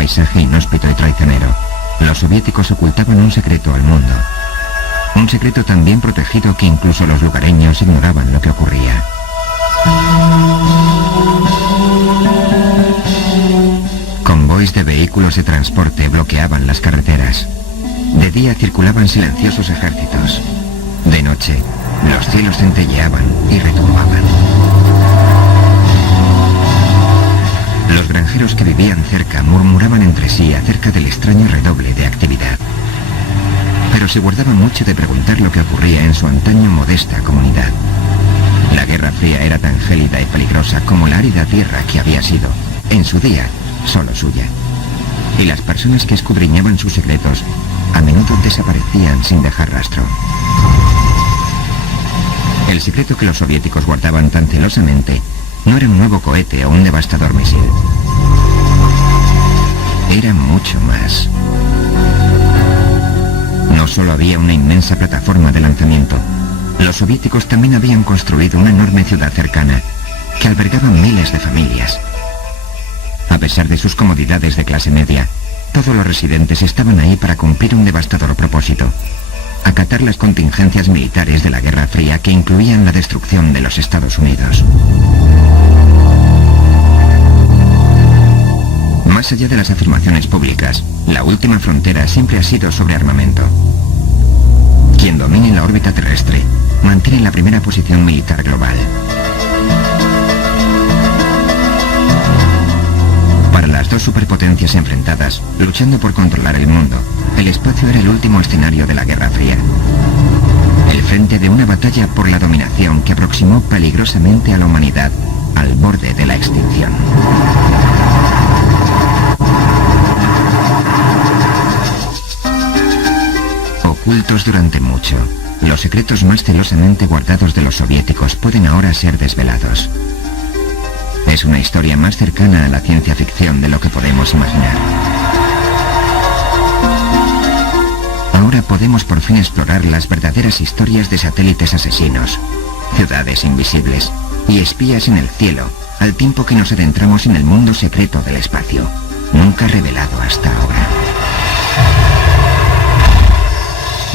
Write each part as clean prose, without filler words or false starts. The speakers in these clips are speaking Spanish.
paisaje inhóspito y traicionero, los soviéticos ocultaban un secreto al mundo. Un secreto tan bien protegido que incluso los lugareños ignoraban lo que ocurría. Convoys de vehículos de transporte bloqueaban las carreteras. De día circulaban silenciosos ejércitos. De noche, los cielos centelleaban y retumbaban. Los granjeros que vivían cerca murmuraban entre sí acerca del extraño redoble de actividad. Pero se guardaban mucho de preguntar lo que ocurría en su antaño modesta comunidad. La Guerra Fría era tan gélida y peligrosa como la árida tierra que había sido, en su día, solo suya. Y las personas que escudriñaban sus secretos a menudo desaparecían sin dejar rastro. El secreto que los soviéticos guardaban tan celosamente no era un nuevo cohete o un devastador misil. Era mucho más. No solo había una inmensa plataforma de lanzamiento, los soviéticos también habían construido una enorme ciudad cercana que albergaba miles de familias. A pesar de sus comodidades de clase media, todos los residentes estaban ahí para cumplir un devastador propósito: acatar las contingencias militares de la Guerra Fría que incluían la destrucción de los Estados Unidos. Más allá de las afirmaciones públicas, la última frontera siempre ha sido sobre armamento. Quien domine la órbita terrestre mantiene la primera posición militar global. Para las dos superpotencias enfrentadas, luchando por controlar el mundo, el espacio era el último escenario de la Guerra Fría. El frente de una batalla por la dominación que aproximó peligrosamente a la humanidad al borde de la extinción. Ocultos durante mucho, los secretos más celosamente guardados de los soviéticos pueden ahora ser desvelados. Es una historia más cercana a la ciencia ficción de lo que podemos imaginar. Ahora podemos por fin explorar las verdaderas historias de satélites asesinos, ciudades invisibles y espías en el cielo, al tiempo que nos adentramos en el mundo secreto del espacio, nunca revelado hasta ahora.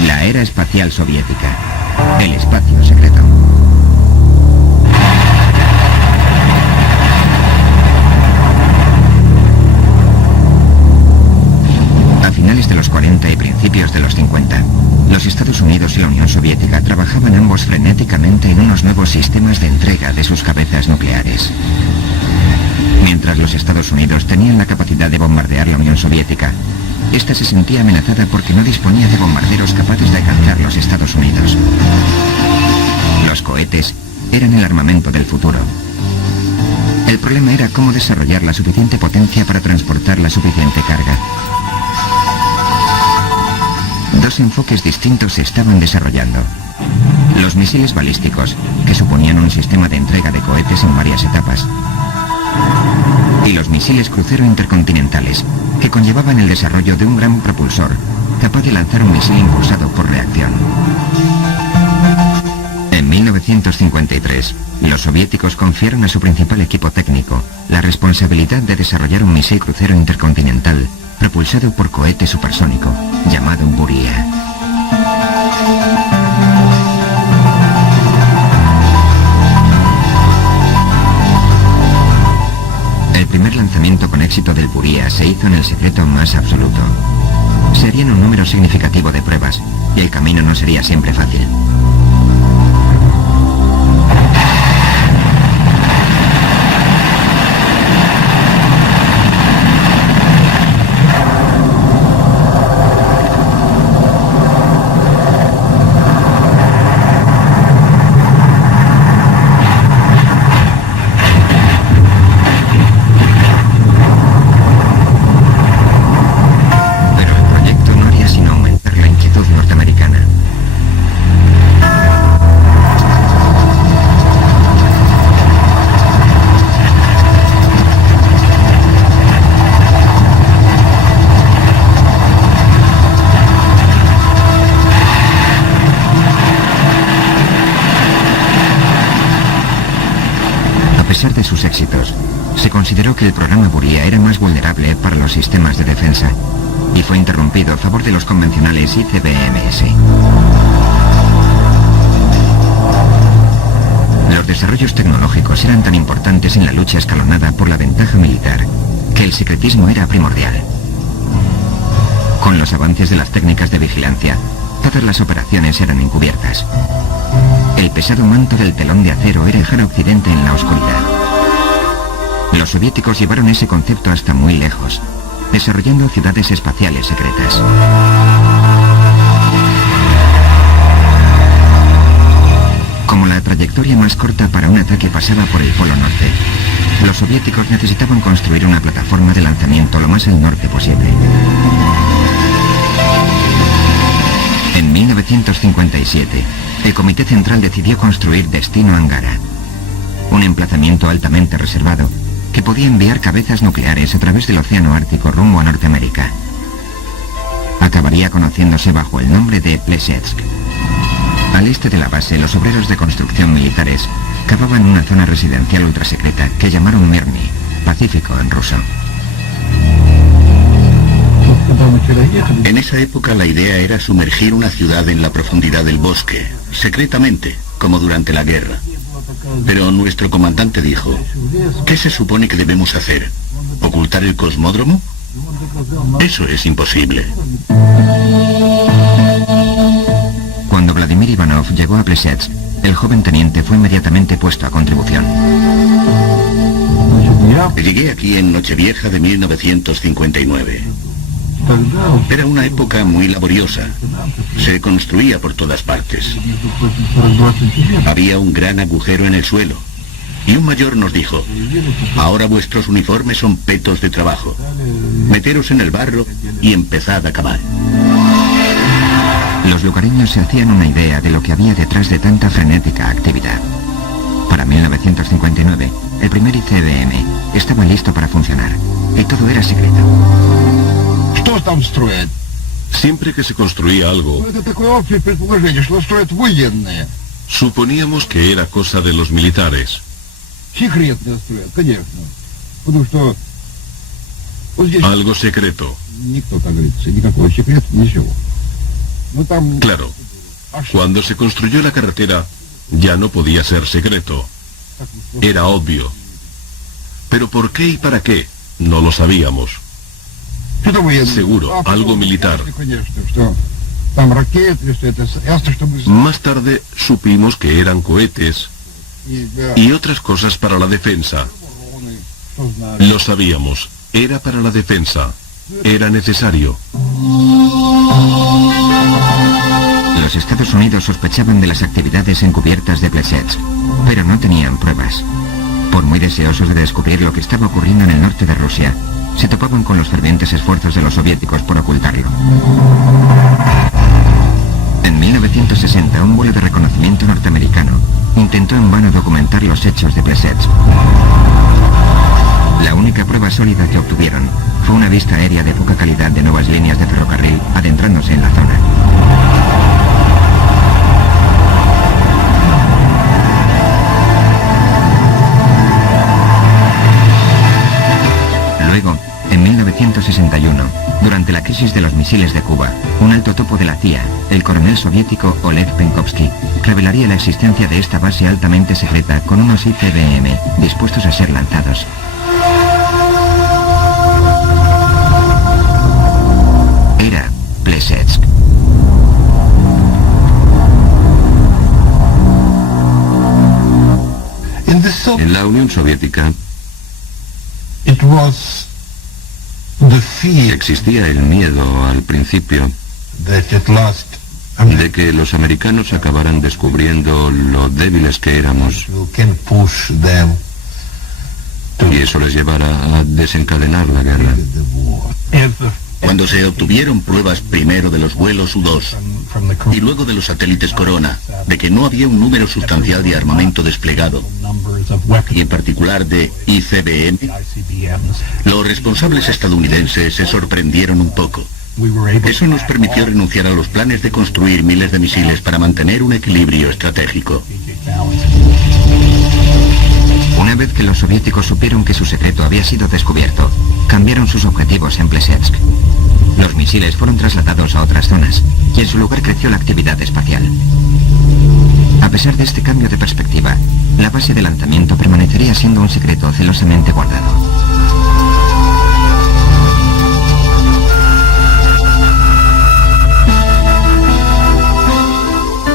La era espacial soviética, el espacio secreto. A finales de los 40 y principios de los 50, los Estados Unidos y la Unión Soviética trabajaban ambos frenéticamente en unos nuevos sistemas de entrega de sus cabezas nucleares. Mientras los Estados Unidos tenían la capacidad de bombardear la Unión Soviética, esta se sentía amenazada porque no disponía de bombarderos capaces de alcanzar los Estados Unidos. Los cohetes eran el armamento del futuro. El problema era cómo desarrollar la suficiente potencia para transportar la suficiente carga. Dos enfoques distintos se estaban desarrollando. Los misiles balísticos, que suponían un sistema de entrega de cohetes en varias etapas, y los misiles crucero intercontinentales, que conllevaban el desarrollo de un gran propulsor capaz de lanzar un misil impulsado por reacción. En 1953, los soviéticos confiaron a su principal equipo técnico la responsabilidad de desarrollar un misil crucero intercontinental propulsado por cohete supersónico, llamado Buria. El primer lanzamiento con éxito del Buria se hizo en el secreto más absoluto. Se harían un número significativo de pruebas, y el camino no sería siempre fácil. A pesar de sus éxitos, se consideró que el programa Buria era más vulnerable para los sistemas de defensa y fue interrumpido a favor de los convencionales ICBMS. Los desarrollos tecnológicos eran tan importantes en la lucha escalonada por la ventaja militar que el secretismo era primordial. Con los avances de las técnicas de vigilancia, todas las operaciones eran encubiertas. El pesado manto del telón de acero era dejar a Occidente en la oscuridad. Los soviéticos llevaron ese concepto hasta muy lejos, desarrollando ciudades espaciales secretas. Como la trayectoria más corta para un ataque pasaba por el Polo Norte, los soviéticos necesitaban construir una plataforma de lanzamiento lo más al norte posible. En 1957, el Comité Central decidió construir Destino Angara, un emplazamiento altamente reservado que podía enviar cabezas nucleares a través del Océano Ártico rumbo a Norteamérica. Acabaría conociéndose bajo el nombre de Plesetsk. Al este de la base, los obreros de construcción militares cavaban una zona residencial ultrasecreta que llamaron Mirny, Pacífico en ruso. En esa época la idea era sumergir una ciudad en la profundidad del bosque, secretamente, como durante la guerra. Pero nuestro comandante dijo, ¿qué se supone que debemos hacer? ¿Ocultar el cosmódromo? Eso es imposible. Cuando Vladimir Ivanov llegó a Plesetsk, el joven teniente fue inmediatamente puesto a contribución. Llegué aquí en Nochevieja de 1959. Era una época muy laboriosa. Se construía por todas partes. Había un gran agujero en el suelo. Y un mayor nos dijo, ahora vuestros uniformes son petos de trabajo. Meteros en el barro y empezad a cavar. Los lugareños se hacían una idea de lo que había detrás de tanta frenética actividad. Para 1959, el primer ICBM estaba listo para funcionar, y todo era secreto. Siempre que se construía algo, suponíamos que era cosa de los militares. Algo secreto. Claro, cuando se construyó la carretera, ya no podía ser secreto. Era obvio. Pero ¿por qué y para qué? No lo sabíamos. Seguro, algo militar. Más tarde supimos que eran cohetes y otras cosas para la defensa. Lo sabíamos, era para la defensa. Era necesario. Los Estados Unidos sospechaban de las actividades encubiertas de Plesetsk, pero no tenían pruebas. Por muy deseosos de descubrir lo que estaba ocurriendo en el norte de Rusia, se topaban con los fervientes esfuerzos de los soviéticos por ocultarlo. En 1960, un vuelo de reconocimiento norteamericano intentó en vano documentar los hechos de Plesetsk. La única prueba sólida que obtuvieron fue una vista aérea de poca calidad de nuevas líneas de ferrocarril adentrándose en la zona. Luego, en 1961, durante la crisis de los misiles de Cuba, un alto topo de la CIA, el coronel soviético Oleg Penkovsky, revelaría la existencia de esta base altamente secreta con unos ICBM dispuestos a ser lanzados. Era Plesetsk. En la Unión Soviética existía el miedo al principio de que los americanos acabaran descubriendo lo débiles que éramos y eso les llevara a desencadenar la guerra. Cuando se obtuvieron pruebas primero de los vuelos U-2 y luego de los satélites Corona, de que no había un número sustancial de armamento desplegado, y en particular de ICBM, los responsables estadounidenses se sorprendieron un poco. Eso nos permitió renunciar a los planes de construir miles de misiles para mantener un equilibrio estratégico. Una Una vez que los soviéticos supieron que su secreto había sido descubierto, cambiaron sus objetivos en Plesetsk. Los misiles fueron trasladados a otras zonas y en su lugar creció la actividad espacial. A pesar de este cambio de perspectiva, la base de lanzamiento permanecería siendo un secreto celosamente guardado.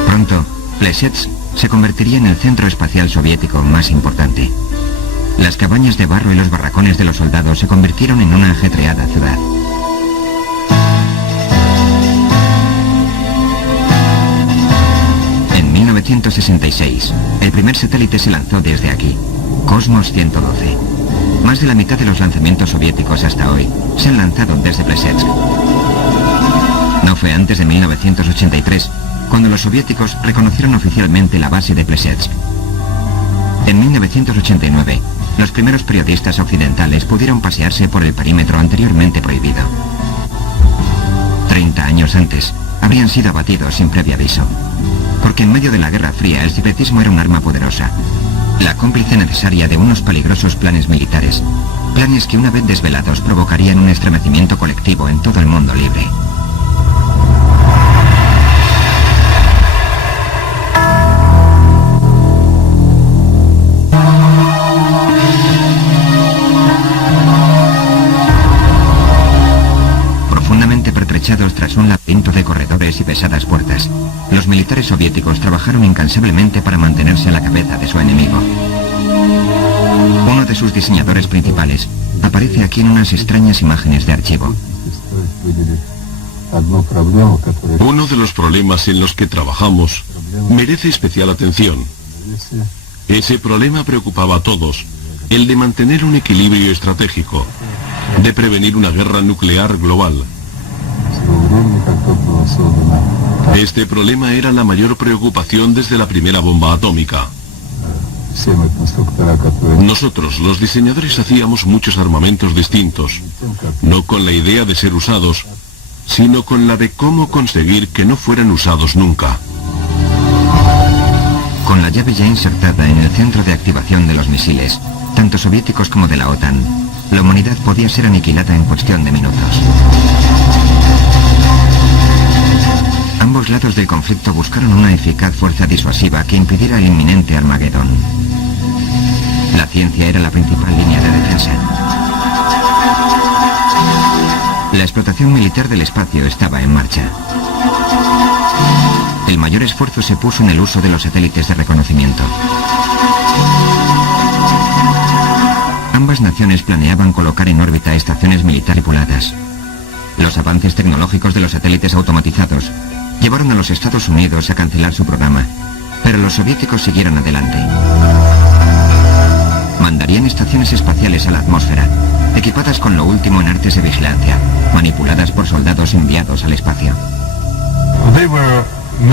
Pronto, Plesetsk se convertiría en el centro espacial soviético más importante. Las cabañas de barro y los barracones de los soldados se convirtieron en una ajetreada ciudad. En 1966, el primer satélite se lanzó desde aquí, Cosmos 112. Más de la mitad de los lanzamientos soviéticos hasta hoy se han lanzado desde Plesetsk. No fue antes de 1983, cuando los soviéticos reconocieron oficialmente la base de Plesetsk. En 1989, los primeros periodistas occidentales pudieron pasearse por el perímetro anteriormente prohibido. 30 años antes, habrían sido abatidos sin previo aviso. Porque en medio de la Guerra Fría el secretismo era un arma poderosa, la cómplice necesaria de unos peligrosos planes militares, planes que una vez desvelados provocarían un estremecimiento colectivo en todo el mundo libre. Tras un laberinto de corredores y pesadas puertas, los militares soviéticos trabajaron incansablemente para mantenerse a la cabeza de su enemigo. Uno de sus diseñadores principales aparece aquí en unas extrañas imágenes de archivo. Uno de los problemas en los que trabajamos merece especial atención. Ese problema preocupaba a todos, el de mantener un equilibrio estratégico, de prevenir una guerra nuclear global. Este problema era la mayor preocupación desde la primera bomba atómica. Nosotros, los diseñadores, hacíamos muchos armamentos distintos, no con la idea de ser usados, sino con la de cómo conseguir que no fueran usados nunca. Con la llave ya insertada en el centro de activación de los misiles, tanto soviéticos como de la OTAN, la humanidad podía ser aniquilada en cuestión de minutos. Ambos lados del conflicto buscaron una eficaz fuerza disuasiva que impidiera el inminente Armagedón. La ciencia era la principal línea de defensa. La explotación militar del espacio estaba en marcha. El mayor esfuerzo se puso en el uso de los satélites de reconocimiento. Ambas naciones planeaban colocar en órbita estaciones militares tripuladas. Los avances tecnológicos de los satélites automatizados llevaron a los Estados Unidos a cancelar su programa, pero los soviéticos siguieron adelante. Mandarían estaciones espaciales a la atmósfera, equipadas con lo último en artes de vigilancia, manipuladas por soldados enviados al espacio.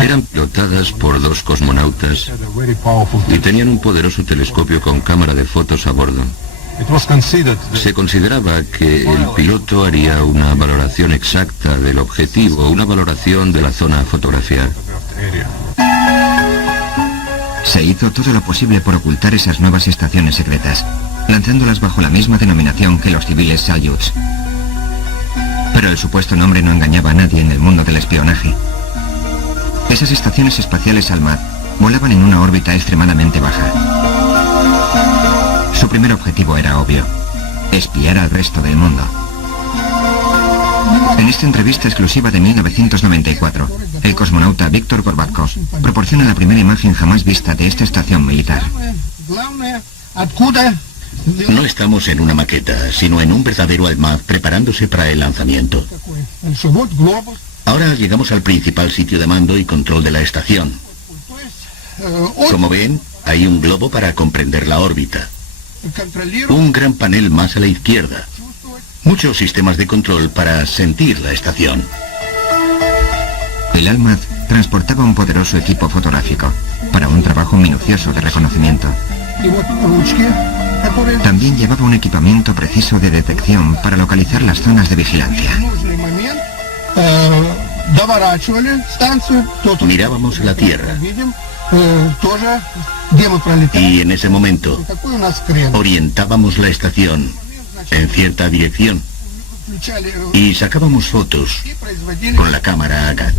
Eran pilotadas por 2 cosmonautas y tenían un poderoso telescopio con cámara de fotos a bordo. Se consideraba que el piloto haría una valoración exacta del objetivo, una valoración de la zona a fotografiar. Se hizo todo lo posible por ocultar esas nuevas estaciones secretas, lanzándolas bajo la misma denominación que los civiles Salyuts. Pero el supuesto nombre no engañaba a nadie en el mundo del espionaje. Esas estaciones espaciales Almaz volaban en una órbita extremadamente baja. Su primer objetivo era obvio: espiar al resto del mundo. En esta entrevista exclusiva de 1994, el cosmonauta Víktor Gorbatkov proporciona la primera imagen jamás vista de esta estación militar. No estamos en una maqueta, sino en un verdadero Almaz preparándose para el lanzamiento. Ahora llegamos al principal sitio de mando y control de la estación. Como ven, hay un globo para comprender la órbita. Un gran panel más a la izquierda. Muchos sistemas de control para sentir la estación. El Almaz transportaba un poderoso equipo fotográfico para un trabajo minucioso de reconocimiento. También llevaba un equipamiento preciso de detección para localizar las zonas de vigilancia. Mirábamos la Tierra Y en ese momento orientábamos la estación en cierta dirección y sacábamos fotos con la cámara Agat.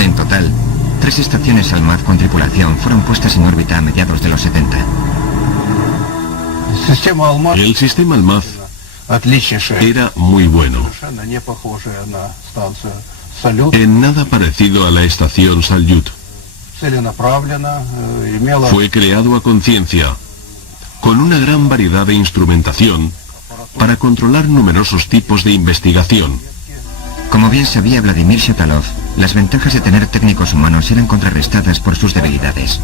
En total, 3 estaciones Almaz con tripulación fueron puestas en órbita a mediados de los 70. El sistema Almaz era muy bueno. En nada parecido a la estación Salyut. Fue creado a conciencia, con una gran variedad de instrumentación para controlar numerosos tipos de investigación. Como bien sabía Vladimir Shatalov, las ventajas de tener técnicos humanos eran contrarrestadas por sus debilidades.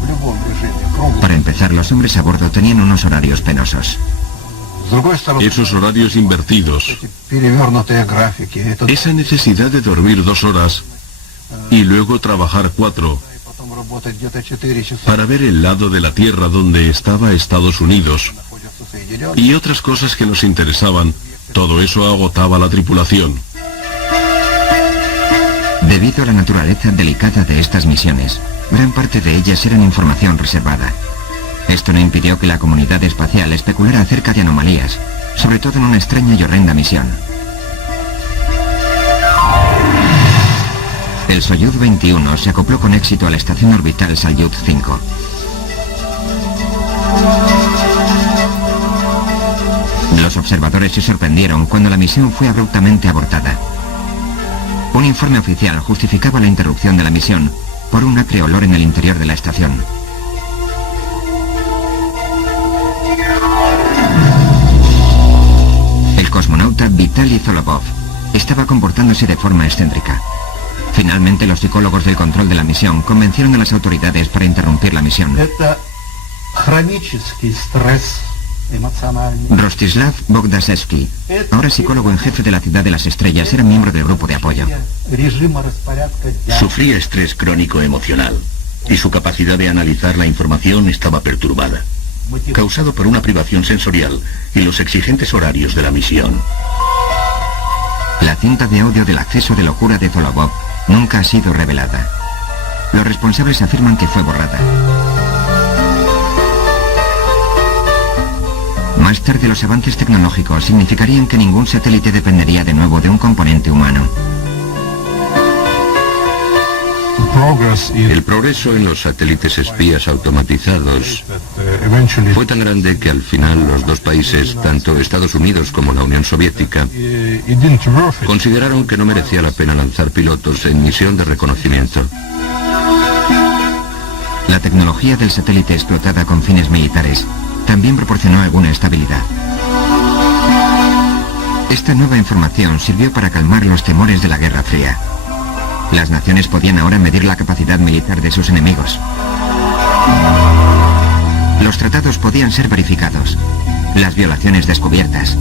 Para empezar, los hombres a bordo tenían unos horarios penosos. Esos horarios invertidos, esa necesidad de dormir 2 horas y luego trabajar 4 para ver el lado de la Tierra donde estaba Estados Unidos y otras cosas que nos interesaban, todo eso agotaba la tripulación. Debido a la naturaleza delicada de estas misiones, gran parte de ellas eran información reservada. Esto no impidió que la comunidad espacial especulara acerca de anomalías, sobre todo en una extraña y horrenda misión. El Soyuz 21 se acopló con éxito a la estación orbital Salyut 5. Los observadores se sorprendieron cuando la misión fue abruptamente abortada. Un informe oficial justificaba la interrupción de la misión por un acre olor en el interior de la estación. El cosmonauta Vitaly Zolobov estaba comportándose de forma excéntrica. Finalmente, los psicólogos del control de la misión convencieron a las autoridades para interrumpir la misión. Rostislav Bogdasevsky, ahora psicólogo en jefe de la Ciudad de las Estrellas, era miembro del grupo de apoyo. Sufría estrés crónico emocional y su capacidad de analizar la información estaba perturbada, causado por una privación sensorial y los exigentes horarios de la misión. La cinta de audio del acceso de locura de Zolobov nunca ha sido revelada. Los responsables afirman que fue borrada. Más tarde, los avances tecnológicos significarían que ningún satélite dependería de nuevo de un componente humano. El progreso en los satélites espías automatizados fue tan grande que al final los 2 países, tanto Estados Unidos como la Unión Soviética, consideraron que no merecía la pena lanzar pilotos en misión de reconocimiento. La tecnología del satélite explotada con fines militares también proporcionó alguna estabilidad. Esta nueva información sirvió para calmar los temores de la Guerra Fría. Las naciones podían ahora medir la capacidad militar de sus enemigos. Los tratados podían ser verificados, las violaciones descubiertas,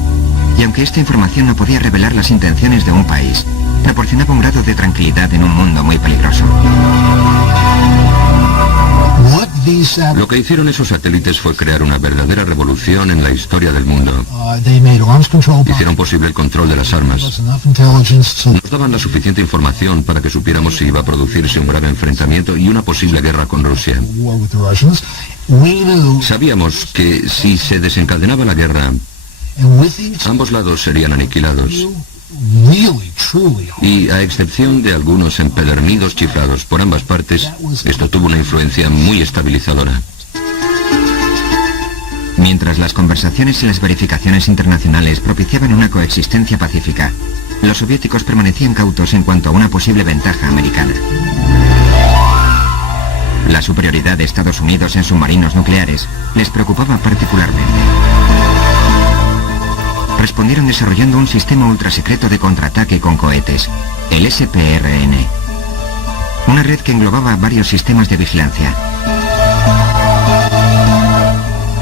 y aunque esta información no podía revelar las intenciones de un país, proporcionaba un grado de tranquilidad en un mundo muy peligroso. Lo que hicieron esos satélites fue crear una verdadera revolución en la historia del mundo. Hicieron posible el control de las armas. Nos daban la suficiente información para que supiéramos si iba a producirse un grave enfrentamiento y una posible guerra con Rusia. Sabíamos que si se desencadenaba la guerra, ambos lados serían aniquilados. Y a excepción de algunos empedernidos chiflados por ambas partes, esto tuvo una influencia muy estabilizadora. Mientras las conversaciones y las verificaciones internacionales propiciaban una coexistencia pacífica, los soviéticos permanecían cautos en cuanto a una posible ventaja americana. La superioridad de Estados Unidos en submarinos nucleares les preocupaba particularmente. Respondieron desarrollando un sistema ultrasecreto de contraataque con cohetes, el SPRN. Una red que englobaba varios sistemas de vigilancia.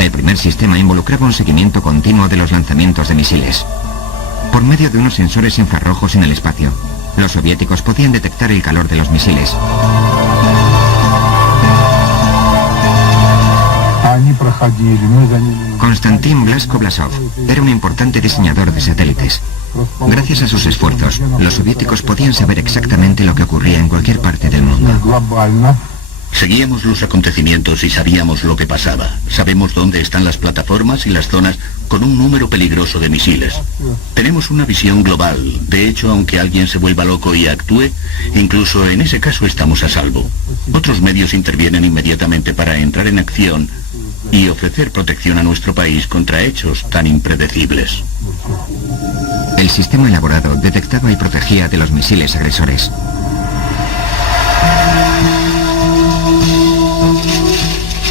El primer sistema involucraba un seguimiento continuo de los lanzamientos de misiles. Por medio de unos sensores infrarrojos en el espacio, los soviéticos podían detectar el calor de los misiles. Konstantin Blasko-Blasov era un importante diseñador de satélites. Gracias a sus esfuerzos, los soviéticos podían saber exactamente lo que ocurría en cualquier parte del mundo. Seguíamos los acontecimientos y sabíamos lo que pasaba. Sabemos dónde están las plataformas y las zonas con un número peligroso de misiles. Tenemos una visión global. De hecho, aunque alguien se vuelva loco y actúe, incluso en ese caso estamos a salvo. Otros medios intervienen inmediatamente para entrar en acción y ofrecer protección a nuestro país contra hechos tan impredecibles. El sistema elaborado detectaba y protegía de los misiles agresores.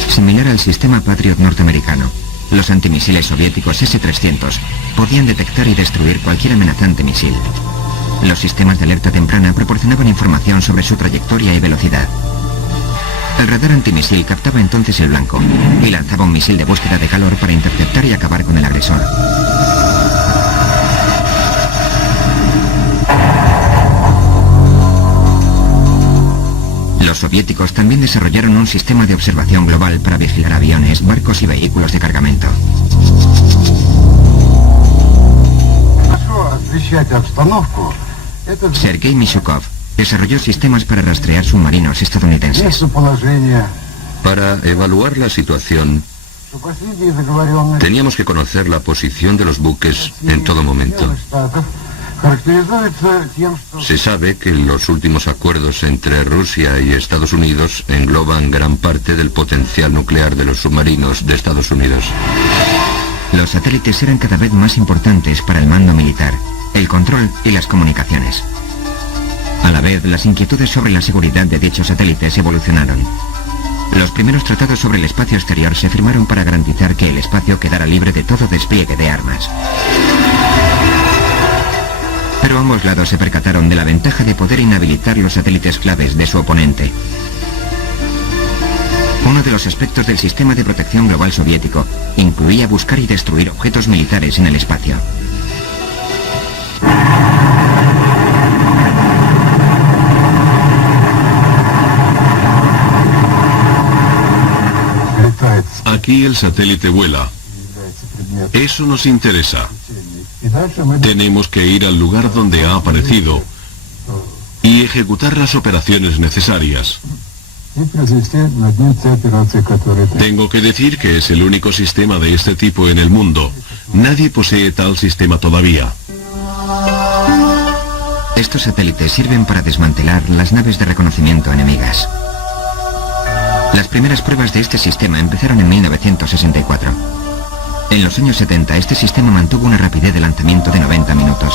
Similar al sistema Patriot norteamericano, los antimisiles soviéticos S-300 podían detectar y destruir cualquier amenazante misil. Los sistemas de alerta temprana proporcionaban información sobre su trayectoria y velocidad. El radar antimisil captaba entonces el blanco y lanzaba un misil de búsqueda de calor para interceptar y acabar con el agresor. Los soviéticos también desarrollaron un sistema de observación global para vigilar aviones, barcos y vehículos de cargamento. Sergei Mishukov desarrolló sistemas para rastrear submarinos estadounidenses. Para evaluar la situación, teníamos que conocer la posición de los buques en todo momento. Se sabe que los últimos acuerdos entre Rusia y Estados Unidos engloban gran parte del potencial nuclear de los submarinos de Estados Unidos. Los satélites eran cada vez más importantes para el mando militar, el control y las comunicaciones. A la vez, las inquietudes sobre la seguridad de dichos satélites evolucionaron. Los primeros tratados sobre el espacio exterior se firmaron para garantizar que el espacio quedara libre de todo despliegue de armas. Pero ambos lados se percataron de la ventaja de poder inhabilitar los satélites claves de su oponente. Uno de los aspectos del sistema de protección global soviético incluía buscar y destruir objetos militares en el espacio. Aquí el satélite vuela. Eso nos interesa. Tenemos que ir al lugar donde ha aparecido y ejecutar las operaciones necesarias. Tengo que decir que es el único sistema de este tipo en el mundo. Nadie posee tal sistema todavía. Estos satélites sirven para desmantelar las naves de reconocimiento enemigas. Las primeras pruebas de este sistema empezaron en 1964. En los años 70, este sistema mantuvo una rapidez de lanzamiento de 90 minutos.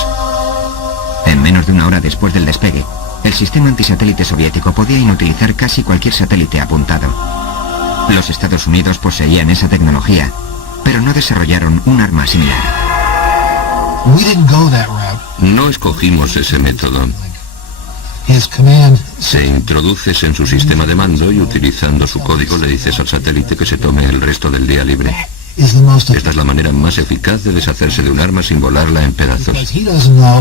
En menos de una hora después del despegue, el sistema antisatélite soviético podía inutilizar casi cualquier satélite apuntado. Los Estados Unidos poseían esa tecnología, pero no desarrollaron un arma similar. No escogimos ese método. Se introduces en su sistema de mando y utilizando su código le dices al satélite que se tome el resto del día libre. Esta es la manera más eficaz de deshacerse de un arma sin volarla en pedazos.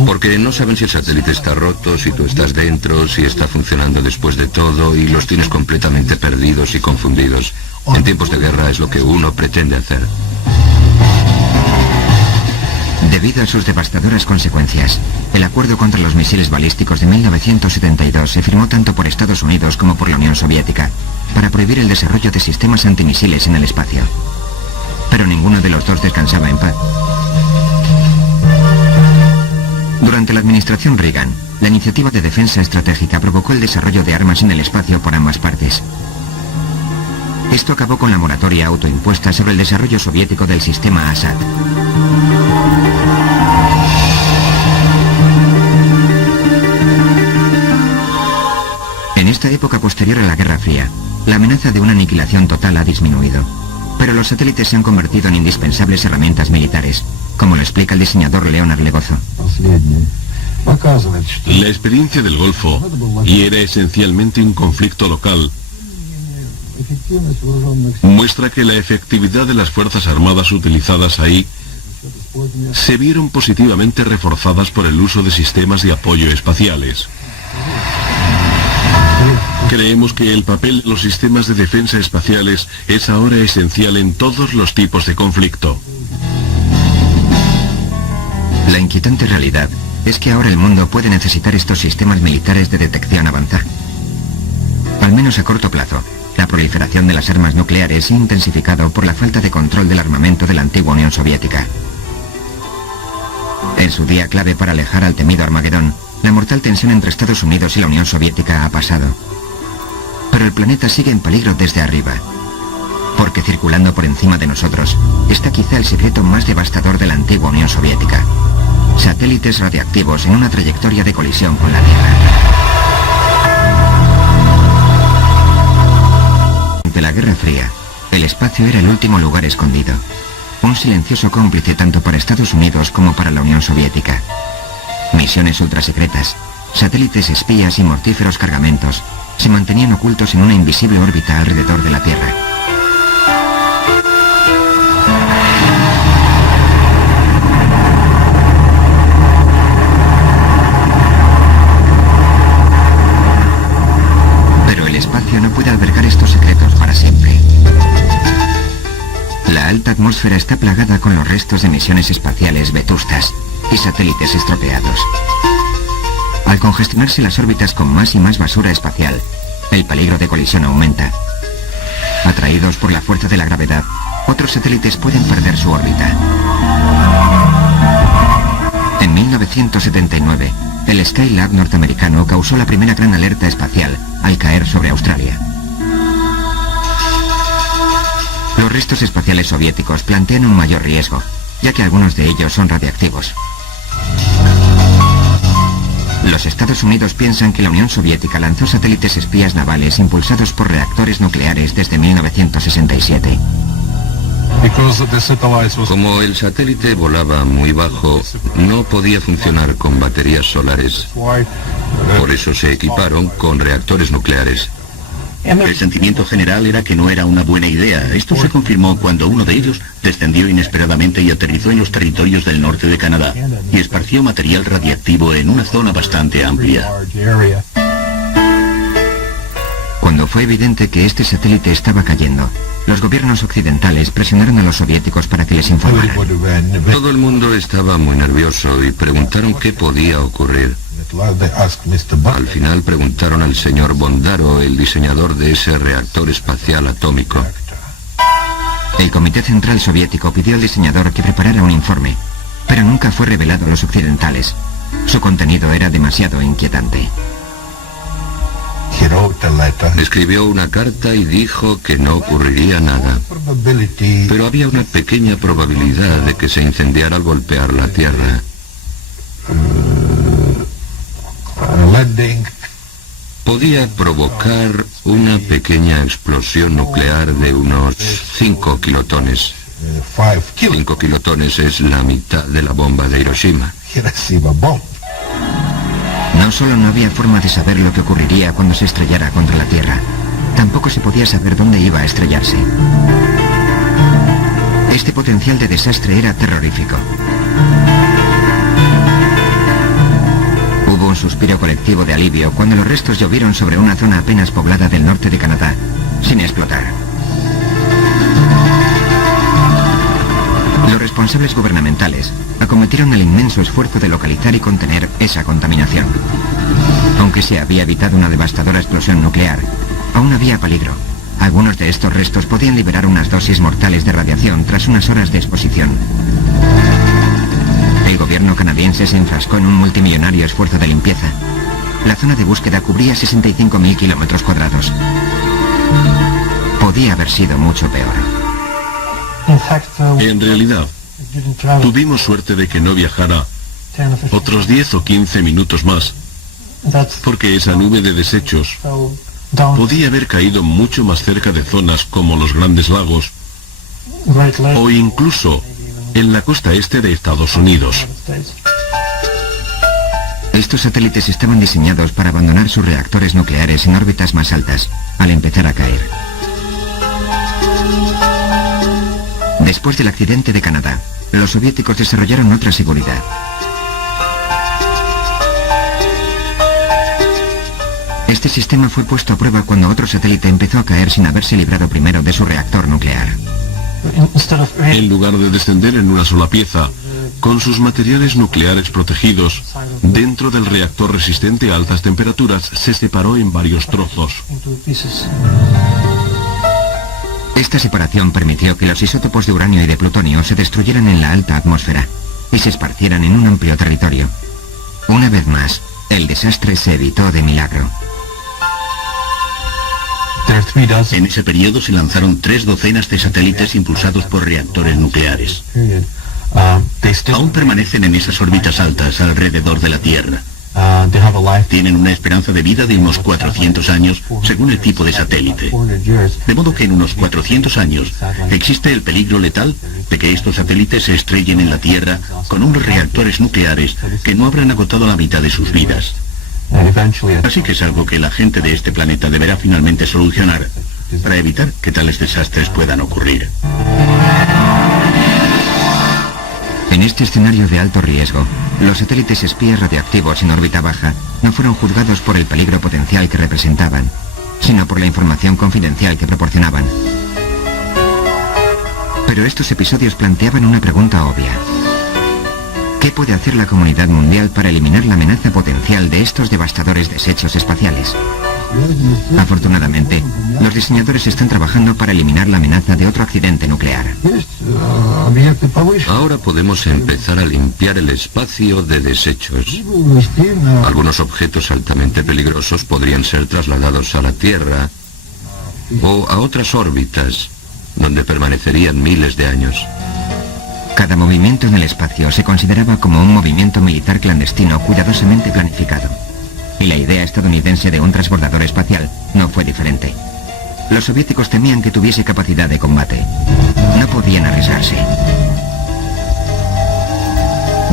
Porque no saben si el satélite está roto, si tú estás dentro, si está funcionando después de todo, y los tienes completamente perdidos y confundidos. En tiempos de guerra es lo que uno pretende hacer. Debido a sus devastadoras consecuencias, el acuerdo contra los misiles balísticos de 1972 se firmó tanto por Estados Unidos como por la Unión Soviética para prohibir el desarrollo de sistemas antimisiles en el espacio. Pero ninguno de los dos descansaba en paz. Durante la administración Reagan, la iniciativa de defensa estratégica provocó el desarrollo de armas en el espacio por ambas partes. Esto acabó con la moratoria autoimpuesta sobre el desarrollo soviético del sistema Assad. En esta época posterior a la Guerra Fría, la amenaza de una aniquilación total ha disminuido. Pero los satélites se han convertido en indispensables herramientas militares, como lo explica el diseñador Leonard Legozo. La experiencia del Golfo, y era esencialmente un conflicto local, muestra que la efectividad de las fuerzas armadas utilizadas ahí se vieron positivamente reforzadas por el uso de sistemas de apoyo espaciales. Creemos que el papel de los sistemas de defensa espaciales es ahora esencial en todos los tipos de conflicto. La inquietante realidad es que ahora el mundo puede necesitar estos sistemas militares de detección avanzada. Al menos a corto plazo, la proliferación de las armas nucleares se ha intensificado por la falta de control del armamento de la antigua Unión Soviética. En su día clave para alejar al temido Armagedón, la mortal tensión entre Estados Unidos y la Unión Soviética ha pasado. Pero el planeta sigue en peligro desde arriba, porque circulando por encima de nosotros está quizá el secreto más devastador de la antigua Unión Soviética: satélites radiactivos en una trayectoria de colisión con la Tierra. Durante la Guerra Fría, el espacio era el último lugar escondido, un silencioso cómplice tanto para Estados Unidos como para la Unión Soviética. Misiones ultrasecretas, satélites espías y mortíferos cargamentos se mantenían ocultos en una invisible órbita alrededor de la Tierra. Pero el espacio no puede albergar estos secretos para siempre. La alta atmósfera está plagada con los restos de misiones espaciales vetustas y satélites estropeados. Al congestionarse las órbitas con más y más basura espacial, el peligro de colisión aumenta. Atraídos por la fuerza de la gravedad, otros satélites pueden perder su órbita. En 1979, el Skylab norteamericano causó la primera gran alerta espacial al caer sobre Australia. Los restos espaciales soviéticos plantean un mayor riesgo, ya que algunos de ellos son radiactivos. Los Estados Unidos piensan que la Unión Soviética lanzó satélites espías navales impulsados por reactores nucleares desde 1967. Como el satélite volaba muy bajo, no podía funcionar con baterías solares. Por eso se equiparon con reactores nucleares. El sentimiento general era que no era una buena idea. Esto se confirmó cuando uno de ellos descendió inesperadamente y aterrizó en los territorios del norte de Canadá y esparció material radiactivo en una zona bastante amplia. Cuando fue evidente que este satélite estaba cayendo, los gobiernos occidentales presionaron a los soviéticos para que les informaran. Todo el mundo estaba muy nervioso y preguntaron qué podía ocurrir. Al final preguntaron al señor Bondaro, el diseñador de ese reactor espacial atómico. El Comité Central Soviético pidió al diseñador que preparara un informe, pero nunca fue revelado a los occidentales. Su contenido era demasiado inquietante. Escribió una carta y dijo que no ocurriría nada. Pero había una pequeña probabilidad de que se incendiara al golpear la Tierra. Podía provocar una pequeña explosión nuclear de unos 5 kilotones. 5 kilotones es la mitad de la bomba de Hiroshima. No solo no había forma de saber lo que ocurriría cuando se estrellara contra la Tierra, tampoco se podía saber dónde iba a estrellarse. Este potencial de desastre era terrorífico. Hubo un suspiro colectivo de alivio cuando los restos llovieron sobre una zona apenas poblada del norte de Canadá, sin explotar. Los responsables gubernamentales acometieron el inmenso esfuerzo de localizar y contener esa contaminación. Aunque se había evitado una devastadora explosión nuclear, aún había peligro. Algunos de estos restos podían liberar unas dosis mortales de radiación tras unas horas de exposición. El gobierno canadiense se enfrascó en un multimillonario esfuerzo de limpieza. La zona de búsqueda cubría 65.000 kilómetros cuadrados. Podía haber sido mucho peor. En realidad, tuvimos suerte de que no viajara otros 10 o 15 minutos más, porque esa nube de desechos podía haber caído mucho más cerca de zonas como los Grandes Lagos o incluso en la costa este de Estados Unidos. Estos satélites estaban diseñados para abandonar sus reactores nucleares en órbitas más altas, al empezar a caer. Después del accidente de Canadá, los soviéticos desarrollaron otra seguridad. Este sistema fue puesto a prueba cuando otro satélite empezó a caer sin haberse librado primero de su reactor nuclear. En lugar de descender en una sola pieza, con sus materiales nucleares protegidos, dentro del reactor resistente a altas temperaturas se separó en varios trozos. Esta separación permitió que los isótopos de uranio y de plutonio se destruyeran en la alta atmósfera y se esparcieran en un amplio territorio. Una vez más, el desastre se evitó de milagro. En ese periodo se lanzaron 3 docenas de satélites impulsados por reactores nucleares. Aún permanecen en esas órbitas altas alrededor de la Tierra. Tienen una esperanza de vida de unos 400 años, según el tipo de satélite. De modo que en unos 400 años existe el peligro letal de que estos satélites se estrellen en la Tierra con unos reactores nucleares que no habrán agotado la mitad de sus vidas. Así que es algo que la gente de este planeta deberá finalmente solucionar para evitar que tales desastres puedan ocurrir. En este escenario de alto riesgo, los satélites espías radioactivos en órbita baja no fueron juzgados por el peligro potencial que representaban, sino por la información confidencial que proporcionaban. Pero estos episodios planteaban una pregunta obvia. ¿Qué puede hacer la comunidad mundial para eliminar la amenaza potencial de estos devastadores desechos espaciales? Afortunadamente, los diseñadores están trabajando para eliminar la amenaza de otro accidente nuclear. Ahora podemos empezar a limpiar el espacio de desechos. Algunos objetos altamente peligrosos podrían ser trasladados a la Tierra o a otras órbitas, donde permanecerían miles de años. Cada movimiento en el espacio se consideraba como un movimiento militar clandestino cuidadosamente planificado. Y la idea estadounidense de un transbordador espacial no fue diferente. Los soviéticos temían que tuviese capacidad de combate. No podían arriesgarse.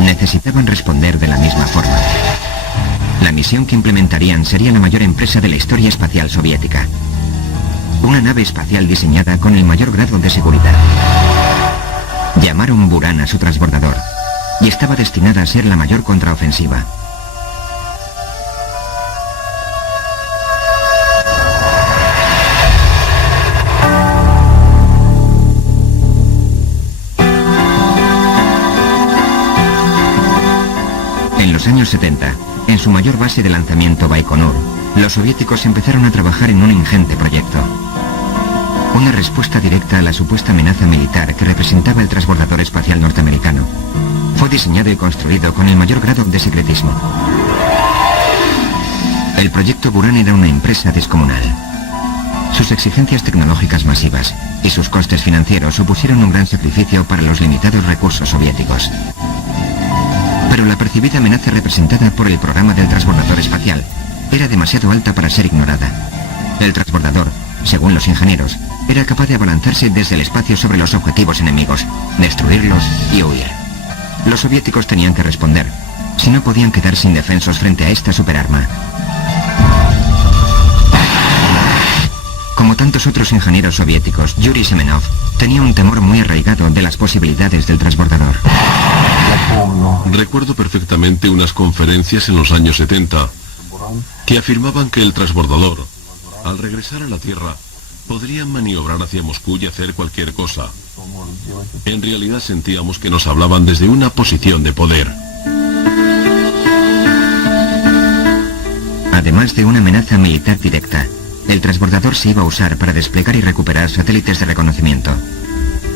Necesitaban responder de la misma forma. La misión que implementarían sería la mayor empresa de la historia espacial soviética. Una nave espacial diseñada con el mayor grado de seguridad. Llamaron Buran a su transbordador y estaba destinada a ser la mayor contraofensiva. En los años 70, en su mayor base de lanzamiento Baikonur, los soviéticos empezaron a trabajar en un ingente proyecto. Una respuesta directa a la supuesta amenaza militar que representaba el transbordador espacial norteamericano. Fue diseñado y construido con el mayor grado de secretismo. El proyecto Buran era una empresa descomunal. Sus exigencias tecnológicas masivas y sus costes financieros supusieron un gran sacrificio para los limitados recursos soviéticos. Pero la percibida amenaza representada por el programa del transbordador espacial era demasiado alta para ser ignorada. El transbordador, según los ingenieros, era capaz de abalanzarse desde el espacio sobre los objetivos enemigos, destruirlos y huir. Los soviéticos tenían que responder, si no podían quedarse indefensos frente a esta superarma. Como tantos otros ingenieros soviéticos, Yuri Semenov tenía un temor muy arraigado de las posibilidades del transbordador. Recuerdo perfectamente unas conferencias en los años 70 que afirmaban que el transbordador, al regresar a la Tierra, podría maniobrar hacia Moscú y hacer cualquier cosa. En realidad sentíamos que nos hablaban desde una posición de poder. Además de una amenaza militar directa, el transbordador se iba a usar para desplegar y recuperar satélites de reconocimiento.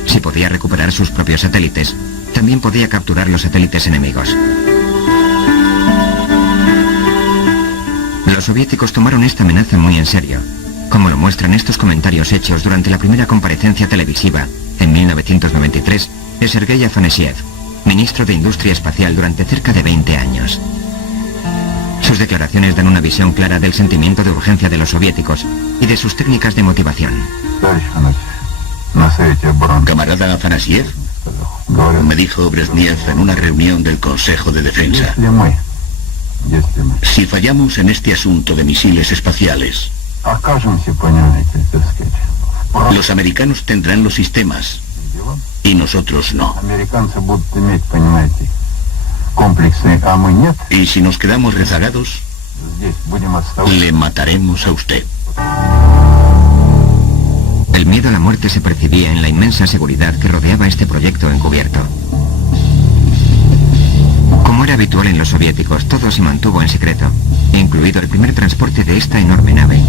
Si podía recuperar sus propios satélites, también podía capturar los satélites enemigos. Los soviéticos tomaron esta amenaza muy en serio, como lo muestran estos comentarios hechos durante la primera comparecencia televisiva, en 1993, de Sergei Afanasiev, ministro de Industria Espacial durante cerca de 20 años. Sus declaraciones dan una visión clara del sentimiento de urgencia de los soviéticos y de sus técnicas de motivación. Camarada Afanasiev, me dijo Brezhnev en una reunión del Consejo de Defensa, si fallamos en este asunto de misiles espaciales, los americanos tendrán los sistemas y nosotros no. ¿Y si nos quedamos rezagados? Le mataremos a usted. El miedo a la muerte se percibía en la inmensa seguridad que rodeaba este proyecto encubierto. Como era habitual en los soviéticos, todo se mantuvo en secreto, incluido el primer transporte de esta enorme nave.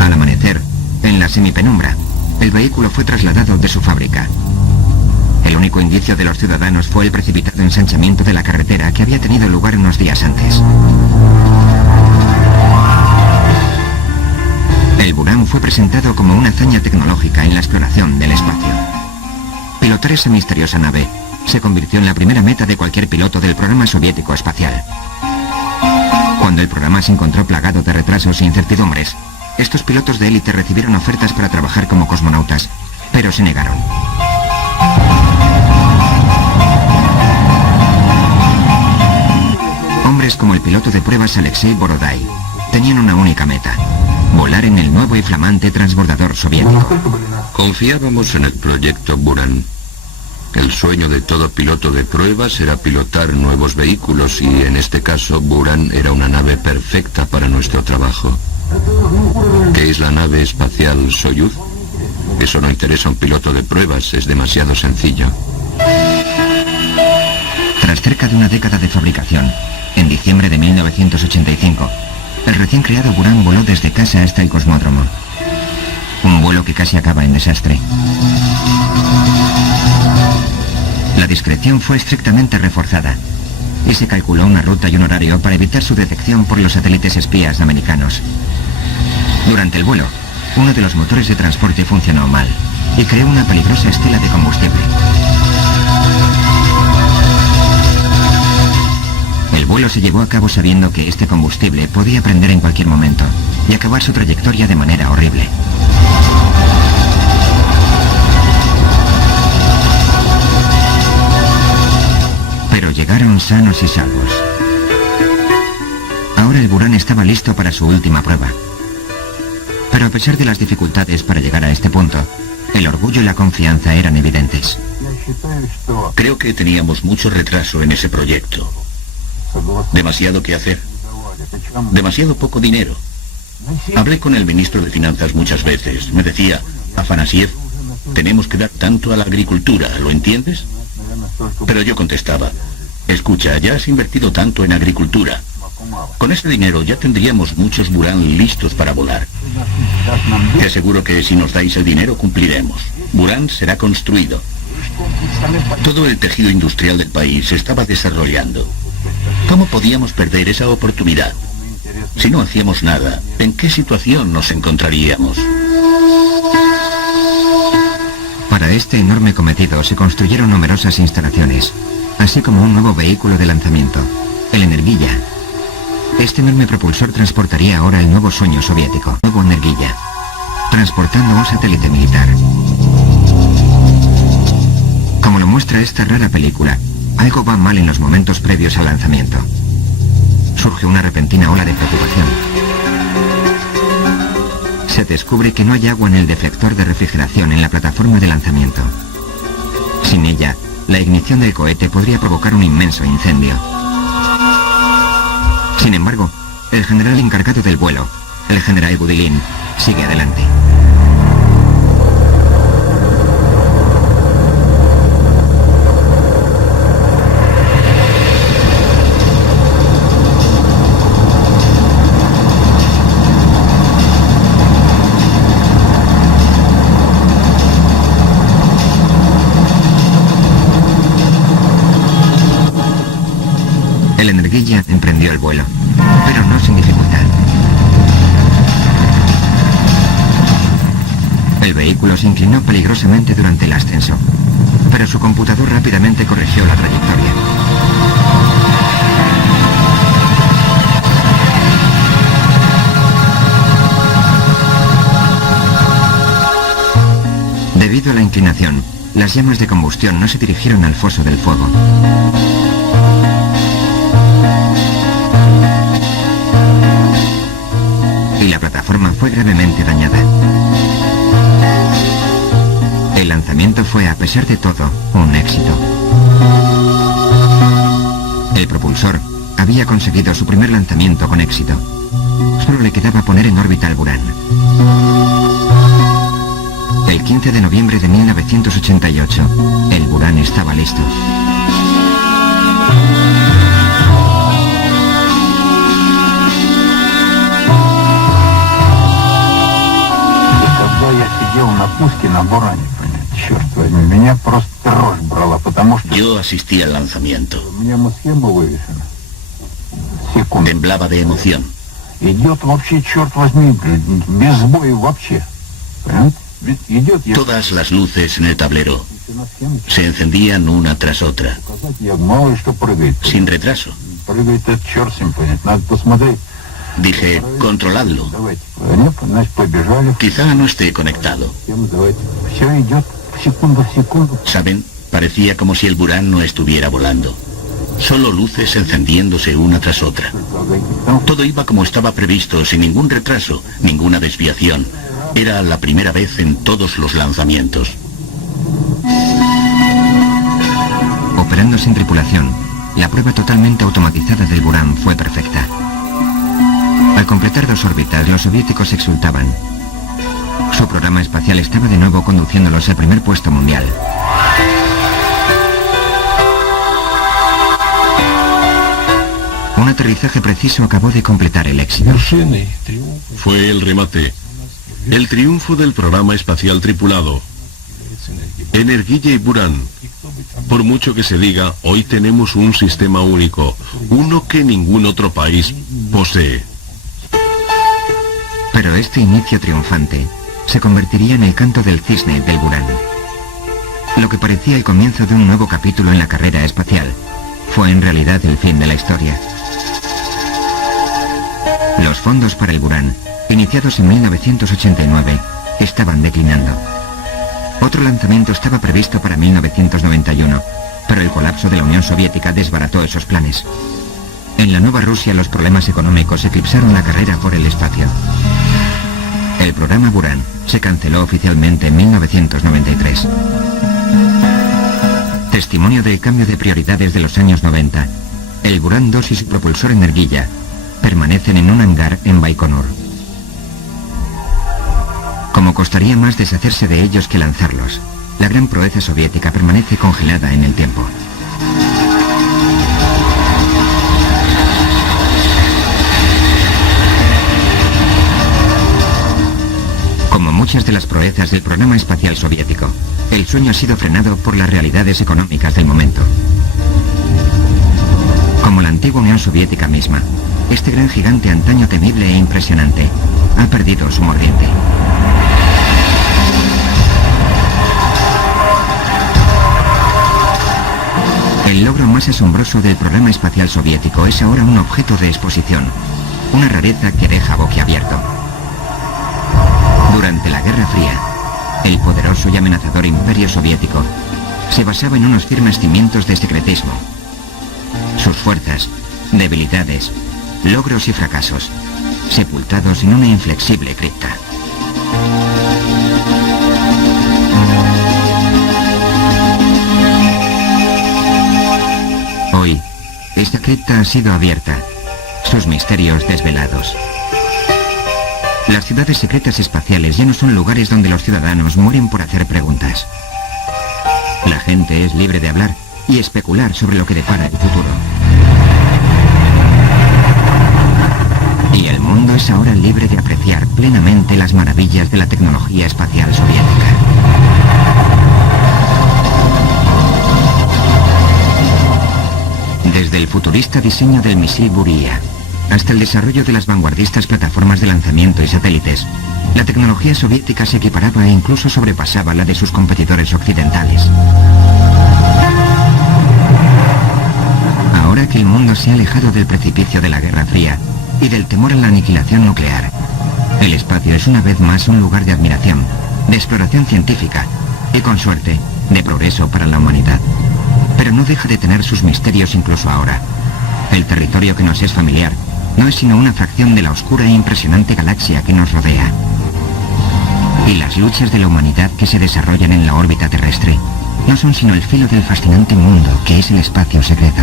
Al amanecer, en la semipenumbra, el vehículo fue trasladado de su fábrica. El único indicio de los ciudadanos fue el precipitado ensanchamiento de la carretera que había tenido lugar unos días antes. El Buran fue presentado como una hazaña tecnológica en la exploración del espacio. Pilotar esa misteriosa nave se convirtió en la primera meta de cualquier piloto del programa soviético espacial. Cuando el programa se encontró plagado de retrasos e incertidumbres, estos pilotos de élite recibieron ofertas para trabajar como cosmonautas, pero se negaron. Hombres como el piloto de pruebas Alexei Borodai tenían una única meta: volar en el nuevo y flamante transbordador soviético. Confiábamos en el proyecto Buran. El sueño de todo piloto de pruebas era pilotar nuevos vehículos y en este caso Buran era una nave perfecta para nuestro trabajo. ¿Qué es la nave espacial Soyuz? Eso no interesa a un piloto de pruebas, es demasiado sencillo. Tras cerca de una década de fabricación, en diciembre de 1985, el recién creado Buran voló desde casa hasta el cosmódromo. Un vuelo que casi acaba en desastre. La discreción fue estrictamente reforzada y se calculó una ruta y un horario para evitar su detección por los satélites espías americanos. Durante el vuelo, uno de los motores de transporte funcionó mal y creó una peligrosa estela de combustible. El vuelo se llevó a cabo sabiendo que este combustible podía prender en cualquier momento y acabar su trayectoria de manera horrible. Pero llegaron sanos y salvos. Ahora el Buran estaba listo para su última prueba. Pero a pesar de las dificultades para llegar a este punto, el orgullo y la confianza eran evidentes. Creo que teníamos mucho retraso en ese proyecto. Demasiado que hacer. Demasiado poco dinero. Hablé con el ministro de Finanzas muchas veces. Me decía: Afanasiev, tenemos que dar tanto a la agricultura, ¿lo entiendes? Pero yo contestaba: escucha, ya has invertido tanto en agricultura. Con ese dinero ya tendríamos muchos Buran listos para volar. Te aseguro que si nos dais el dinero cumpliremos. Buran será construido. Todo el tejido industrial del país se estaba desarrollando. ¿Cómo podíamos perder esa oportunidad? Si no hacíamos nada, ¿en qué situación nos encontraríamos? Para este enorme cometido se construyeron numerosas instalaciones, así como un nuevo vehículo de lanzamiento, el Energiya. Este enorme propulsor transportaría ahora el nuevo sueño soviético, nuevo Energiya, transportando un satélite militar. Como lo muestra esta rara película, algo va mal en los momentos previos al lanzamiento. Surge una repentina ola de preocupación. Se descubre que no hay agua en el deflector de refrigeración en la plataforma de lanzamiento. Sin ella, la ignición del cohete podría provocar un inmenso incendio. Sin embargo, el general encargado del vuelo, el general Gudilin, sigue adelante. El Energiya emprendió el vuelo, pero no sin dificultad. El vehículo se inclinó peligrosamente durante el ascenso, pero su computador rápidamente corrigió la trayectoria. Debido a la inclinación, las llamas de combustión no se dirigieron al foso del fuego. Y la plataforma fue gravemente dañada. El lanzamiento fue, a pesar de todo, un éxito. El propulsor, había conseguido su primer lanzamiento con éxito. Solo le quedaba poner en órbita al Buran. El 15 de noviembre de 1988, el Buran estaba listo. Yo asistí al lanzamiento. Temblaba de emoción. Todas las luces en el tablero se encendían una tras otra, sin retraso. Dije, controladlo. Quizá no esté conectado. ¿Saben? Parecía como si el Buran no estuviera volando. Solo luces encendiéndose una tras otra. Todo iba como estaba previsto, sin ningún retraso, ninguna desviación. Era la primera vez en todos los lanzamientos. Operando sin tripulación, la prueba totalmente automatizada del Buran fue perfecta. Al completar 2 órbitas, los soviéticos exultaban. Su programa espacial estaba de nuevo conduciéndolos al primer puesto mundial. Un aterrizaje preciso acabó de completar el éxito. Fue el remate. El triunfo del programa espacial tripulado. Energiya y Buran. Por mucho que se diga, hoy tenemos un sistema único, uno que ningún otro país posee. Pero este inicio triunfante se convertiría en el canto del cisne del Buran. Lo que parecía el comienzo de un nuevo capítulo en la carrera espacial fue en realidad el fin de la historia. Los fondos para el Buran, iniciados en 1989, estaban declinando. Otro lanzamiento estaba previsto para 1991, pero el colapso de la Unión Soviética desbarató esos planes. En la nueva Rusia los problemas económicos eclipsaron la carrera por el espacio. El programa Buran se canceló oficialmente en 1993. Testimonio del cambio de prioridades de los años 90, el Buran 2 y su propulsor Energiya permanecen en un hangar en Baikonur. Como costaría más deshacerse de ellos que lanzarlos, la gran proeza soviética permanece congelada en el tiempo. Como muchas de las proezas del programa espacial soviético, el sueño ha sido frenado por las realidades económicas del momento. Como la antigua Unión Soviética misma, este gran gigante antaño temible e impresionante ha perdido su mordiente. El logro más asombroso del programa espacial soviético es ahora un objeto de exposición, una rareza que deja boquiabierto. Durante la Guerra Fría, el poderoso y amenazador imperio soviético se basaba en unos firmes cimientos de secretismo. Sus fuerzas, debilidades, logros y fracasos, sepultados en una inflexible cripta. Hoy, esta cripta ha sido abierta, sus misterios desvelados. Las ciudades secretas espaciales ya no son lugares donde los ciudadanos mueren por hacer preguntas. La gente es libre de hablar y especular sobre lo que depara el futuro. Y el mundo es ahora libre de apreciar plenamente las maravillas de la tecnología espacial soviética. Desde el futurista diseño del misil Buria hasta el desarrollo de las vanguardistas plataformas de lanzamiento y satélites, la tecnología soviética se equiparaba e incluso sobrepasaba la de sus competidores occidentales. Ahora que el mundo se ha alejado del precipicio de la Guerra Fría y del temor a la aniquilación nuclear, el espacio es una vez más un lugar de admiración, de exploración científica y, con suerte, de progreso para la humanidad. Pero no deja de tener sus misterios incluso ahora. El territorio que nos es familiar no es sino una fracción de la oscura e impresionante galaxia que nos rodea. Y las luchas de la humanidad que se desarrollan en la órbita terrestre no son sino el filo del fascinante mundo que es el espacio secreto.